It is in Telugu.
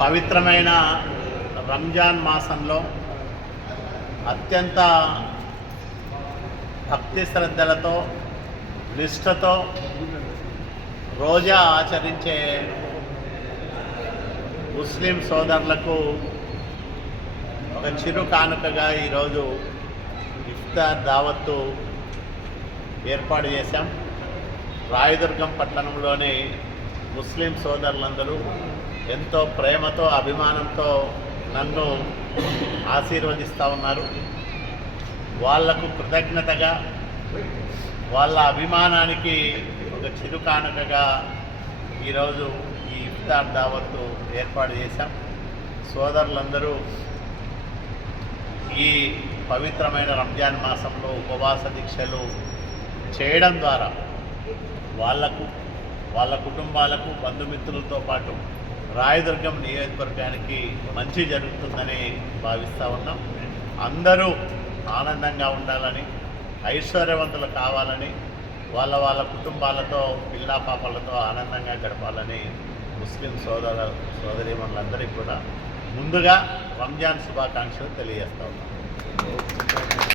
పవిత్రమైన రంజాన్ మాసంలో అత్యంత భక్తి శ్రద్ధలతో నిష్ఠతో రోజా ఆచరించే ముస్లిం సోదరులకు ఒక చిరు కానుకగా ఈరోజు ఇఫ్తార్ దావత్తు ఏర్పాటు చేశాం. రాయదుర్గం పట్టణంలోని ముస్లిం సోదరులందరూ ఎంతో ప్రేమతో అభిమానంతో నన్ను ఆశీర్వదిస్తూ ఉన్నారు. వాళ్లకు కృతజ్ఞతగా వాళ్ళ అభిమానానికి ఒక చిరు కానుకగా ఈరోజు ఈ ఇఫ్తార్ దావత్తు ఏర్పాటు చేశాం. సోదరులందరూ ఈ పవిత్రమైన రంజాన్ మాసంలో ఉపవాస దీక్షలు చేయడం ద్వారా వాళ్ళ కుటుంబాలకు బంధుమిత్రులతో పాటు రాయదుర్గం నియోజకవర్గానికి మంచి జరుగుతుందని భావిస్తూ ఉన్నాం. అందరూ ఆనందంగా ఉండాలని, ఐశ్వర్యవంతులు కావాలని, వాళ్ళ కుటుంబాలతో పిల్లా పాపలతో ఆనందంగా గడపాలని ముస్లిం సోదరీమణులందరికీ కూడా ముందుగా రంజాన్ శుభాకాంక్షలు తెలియజేస్తూ ఉన్నాం.